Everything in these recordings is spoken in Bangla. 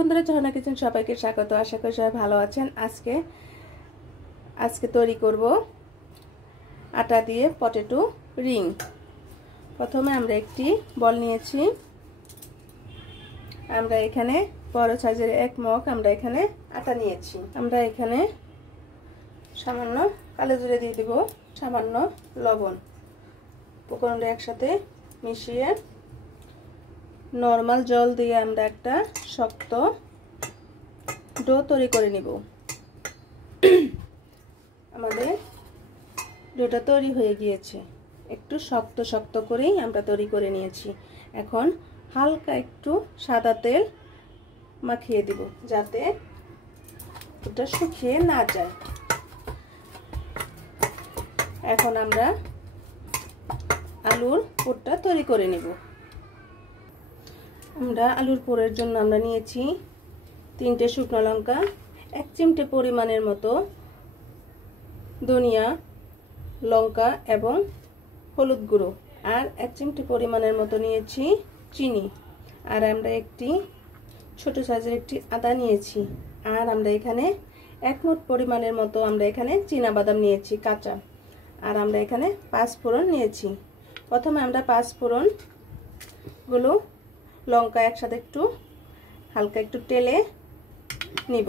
বন্ধুরা, ঝর্ণা কিচেন সবাইকে স্বাগত। আশা করি সবাই ভালো আছেন। আজকে তৈরি করব আটা দিয়ে পটেটো রিং। প্রথমে আমরা একটি বল নিয়েছি। আমরা এখানে বড় সাইজের 1 মগ আমরা এখানে আটা নিয়েছি। আমরা এখানে সামান্য কালো জিরে দিয়ে দেব, সামান্য লবণ। উপকরণটা একসাথে মিশিয়ে নরমাল জল দিয়ে আমরা একটা শক্ত ডো তৈরি করে নিব। আমাদের ডোটা তৈরি হয়ে গিয়েছে। একটু শক্ত শক্ত করেই আমরা তৈরি করে নিয়েছি। এখন হালকা একটু সাদা তেল মাখিয়ে দিব যাতে ওটা শুকিয়ে না যায়। এখন আমরা আলুর পুরটা তৈরি করে নিব। আমরা আলুর পুরের জন্য আমরা নিয়েছি 3টে শুকনো লঙ্কা, 1 চিমটে পরিমাণের মতো ধনিয়া, লঙ্কা এবং হলুদ গুঁড়ো, আর 1 চিমটে পরিমাণের মতো নিয়েছি চিনি, আর আমরা একটি ছোট সাইজের একটি আদা নিয়েছি, আর আমরা এখানে 1 মুঠ পরিমাণের মতো আমরা এখানে চীনা বাদাম নিয়েছি কাঁচা, আর আমরা এখানে 5 ফোড়ন নিয়েছি। প্রথমে আমরা 5 ফোড়ন গুলো লঙ্কা একসাথে একটু হালকা একটু তেলে নিব।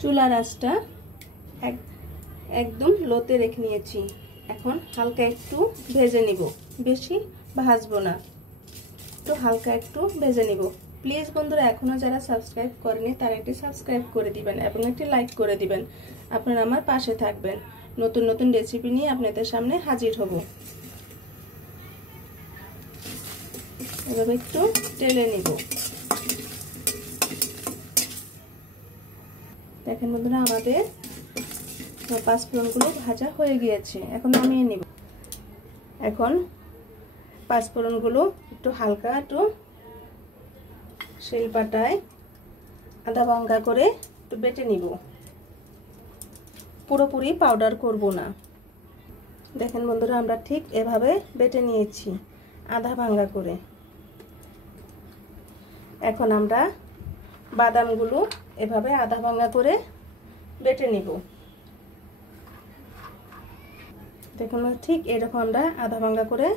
চুলার আঁচটা একদম লোতে রেখে নিয়েছি। এখন হালকা একটু ভেজে নিব, বেশি ভাজবো না, একটু হালকা একটু ভেজে নিব। প্লিজ বন্ধুরা, এখনো যারা সাবস্ক্রাইব করেনি তারা একটি সাবস্ক্রাইব করে দিবেন এবং একটি লাইক করে দিবেন। আপনারা আমার পাশে থাকবেন। নতুন নতুন রেসিপি নিয়ে আপনাদের সামনে হাজির হব। এভাবে একটু টেলে নিব। দেখেন বন্ধুরা, আমাদের 5 ফোড়নগুলো ভাজা হয়ে গিয়েছে। এখন নামিয়ে নিব। এখন 5 ফোড়নগুলো একটু হালকা একটু শিলপাটায় আধা ভাঙা করে একটু বেটে নিব। পুরোপুরি পাউডার করব না। দেখেন বন্ধুরা, আমরা ঠিক এভাবে বেটে নিয়েছি আধা ভাঙা করে। এখন আমরা বাদামগুলো এভাবে আধা ভাঙা করে বেটে নিব। দেখুন ঠিক এরকম আমরা আধা ভাঙা করে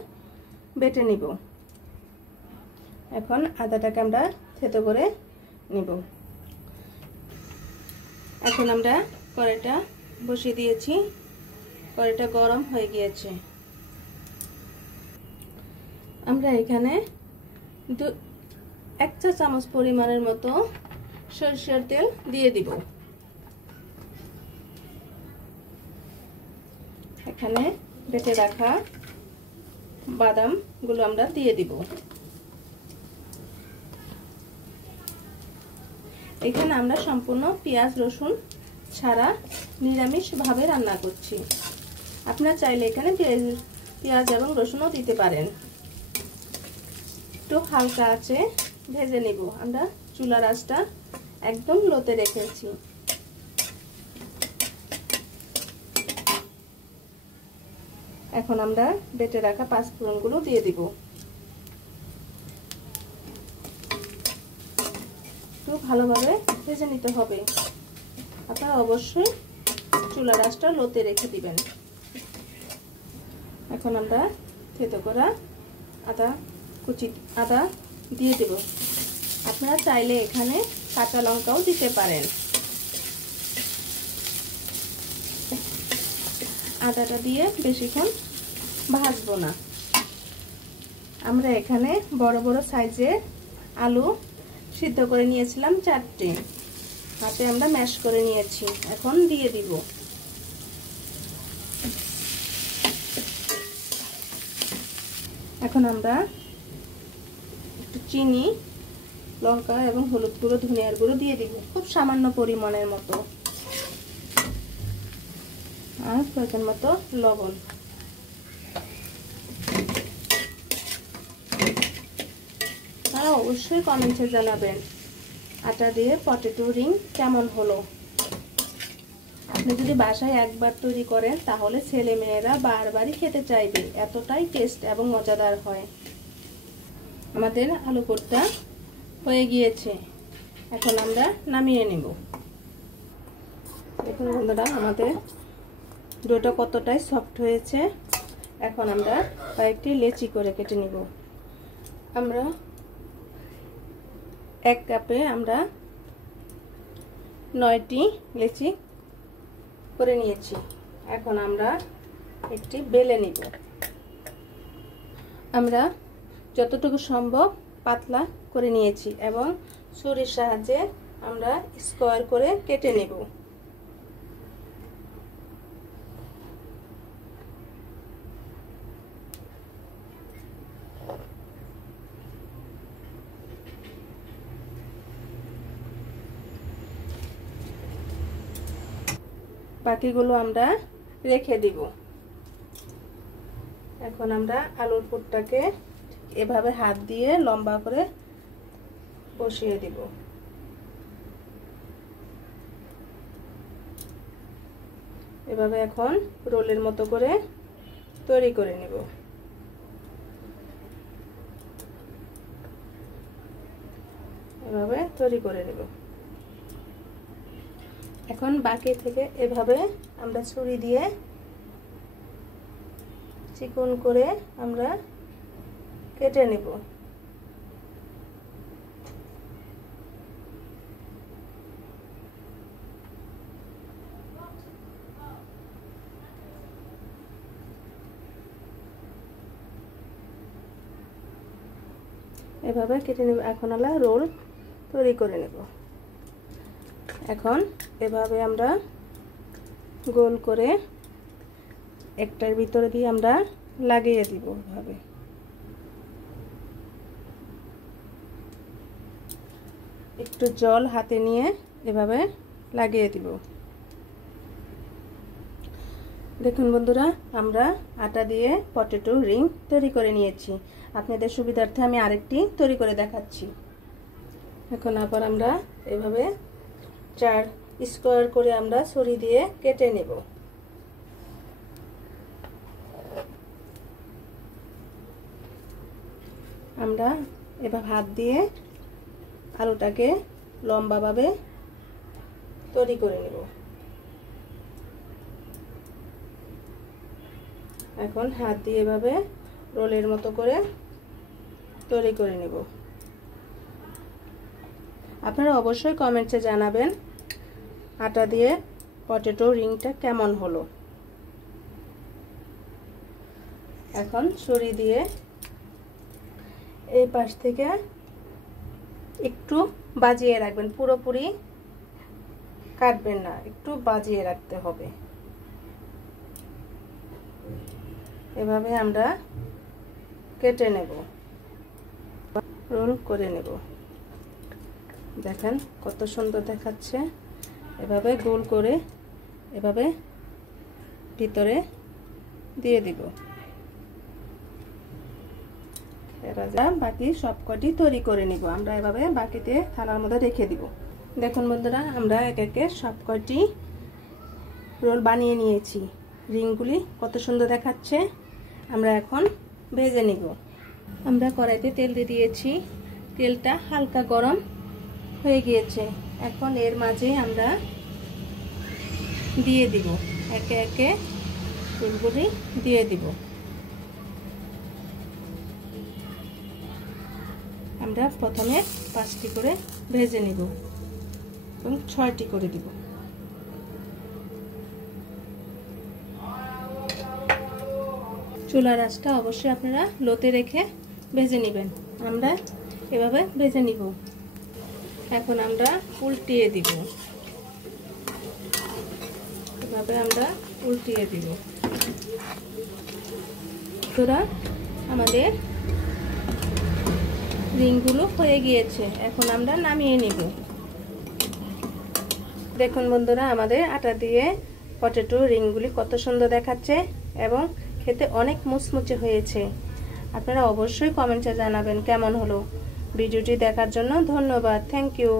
বেটে নিব। এখন আদাটাকে আমরা থেতো করে নিব। এখন আমরা কড়াইটা বসিয়ে দিয়েছি। কড়াইটা গরম হয়ে গিয়েছে। আমরা এখানে 1 চা চামচ পরিমাণের মতো সরিষার তেল দিয়ে দিব। এখানে বেটে রাখা বাদামগুলো আমরা দিয়ে দিব। এখানে আমরা সম্পূর্ণ পেঁয়াজ রসুন ছাড়া নিরামিষ ভাবে রান্না করছি। আপনারা চাইলে এখানে পেঁয়াজ এবং রসুনও দিতে পারেন। একটু হালকা আছে ভেজে নিব। আমরা চুলার আঁচটা একদম লোতে রেখেছি। এখন আমরা বেটে রাখা 5 ফোড়নগুলো দিয়ে দিব। একটু ভালোভাবে ভেজে নিতে হবে। আপনারা অবশ্যই চুলার আঁচটা লোতে রেখে দিবেন। এখন আমরা থেতো করা কুচি আদা দিয়ে দেব। আপনারা চাইলে এখানে কাঁচা লঙ্কাও দিতে পারেন। আদাটা দিয়ে বেশিক্ষণ ভাজবো না। আমরা এখানে বড় বড় সাইজের আলু সিদ্ধ করে নিয়েছিলাম 4টে, হাতে আমরা ম্যাশ করে নিয়েছি। এখন দিয়ে দিব। এখন আমরা একটু চিনি, লঙ্কা এবং হলুদ গুঁড়ো, ধনিয়ার গুঁড়ো দিয়ে দিব খুব সামান্য পরিমাণের মতো, আর প্রয়োজন মতো লবণ। তারা অবশ্যই কমেন্টে জানাবেন আটা দিয়ে পটেটো রিং কেমন হলো। আপনি যদি বাসায় একবার তৈরি করেন তাহলে ছেলেমেয়েরা বারবারই খেতে চাইবে, এতটাই টেস্ট এবং মজাদার হয়। আমাদের আলু পুরটা হয়ে গিয়েছে, এখন আমরা নামিয়ে নেব। দেখুন বন্ধুরা, আমাদের ডোটা কতটাই সফট হয়েছে। এখন আমরা কয়েকটি লেচি করে কেটে নিব। আমরা 1 কাপে আমরা 9টি লেচি করে নিয়েছি। এখন আমরা একটি বেলে নিব। আমরা যতটুকু সম্ভব পাতলা করে নিয়েছি এবং ছুরির সাহায্যে আমরা স্কোয়ার করে কেটে নেব। বাকিগুলো আমরা রেখে দিব। এখন আমরা আলুর পুরটাকে এভাবে হাত দিয়ে লম্বা করে বসিয়ে দিব। এভাবে এখন রোলের মতো করে তৈরি করে নেব। এভাবে তৈরি করে নেব। এখন বাকি থেকে এভাবে আমরা ছুরি দিয়ে চিকন করে আমরা কেটে নেব। এভাবে কেটে নেব। এখন আমরা রোল তৈরি করে নেব। এখন এভাবে আমরা গোল করে একটার ভিতরে দিয়ে আমরা লাগিয়ে দিব। এভাবে একটু জল হাতে নিয়ে এভাবে লাগিয়ে দিব। দেখুন বন্ধুরা, আমরা আটা দিয়ে পটেটো রিং তৈরি করে নিয়েছি। আপনাদের সুবিধার্থে আমি আরেকটি তৈরি করে দেখাচ্ছি। এখন আবার আমরা এভাবে 4 স্কোয়ার করে আমরা ছুরি দিয়ে কেটে নেব। আমরা এবার হাত দিয়ে আলুটাকে লম্বাভাবে তৈরি করে নেব। এখন হাত দিয়ে এভাবে রোলের মতো করে তৈরি করে নেব। আপনারা অবশ্যই কমেন্টসে জানাবেন আটা দিয়ে পটেটো রিংটা কেমন হলো। এখন ছুরি দিয়ে এই পাশ থেকে একটু বাজিয়ে রাখবেন, পুরোপুরি কাটবেন না, একটু বাজিয়ে রাখতে হবে। এভাবে আমরা কেটে নেব, রোল করে নেব। দেখেন কত সুন্দর দেখাচ্ছে। এভাবে গোল করে এভাবে ভিতরে দিয়ে দিব। বাকি সবকটি তৈরি করে নিব। আমরা এভাবে বাকিতে থালার মধ্যে রেখে দিব। দেখুন বন্ধুরা, আমরা এক একে সবকটি রোল বানিয়ে নিয়েছি। রিংগুলি কত সুন্দর দেখাচ্ছে। আমরা এখন ভেজে নিব। আমরা কড়াইতে তেল দিয়ে দিয়েছি, তেলটা হালকা গরম হয়ে গিয়েছে। এখন এর মাঝে আমরা দিয়ে দিব, একে একে রোলগুলি দিয়ে দিব। আমরা প্রথমে 5টি করে ভেজে নিব এবং 6টি করে দিব। চুলার আঁচটা অবশ্যই আপনারা লোতে রেখে ভেজে নেবেন। আমরা এভাবে ভেজে নিব। এখন আমরা উল্টিয়ে দিব। এভাবে আমরা উল্টিয়ে দিব। তোরা আমাদের রিংগুলো হয়ে গিয়েছে। এখন আমরা নামিয়ে নিব। দেখুন বন্ধুরা, আমাদের আটা দিয়ে পটেটো রিংগুলি কত সুন্দর দেখাচ্ছে এবং খেতে অনেক মুচমুচে হয়েছে। আপনারা অবশ্যই কমেন্টে জানাবেন কেমন হলো। ভিডিওটি দেখার জন্য ধন্যবাদ। Thank you.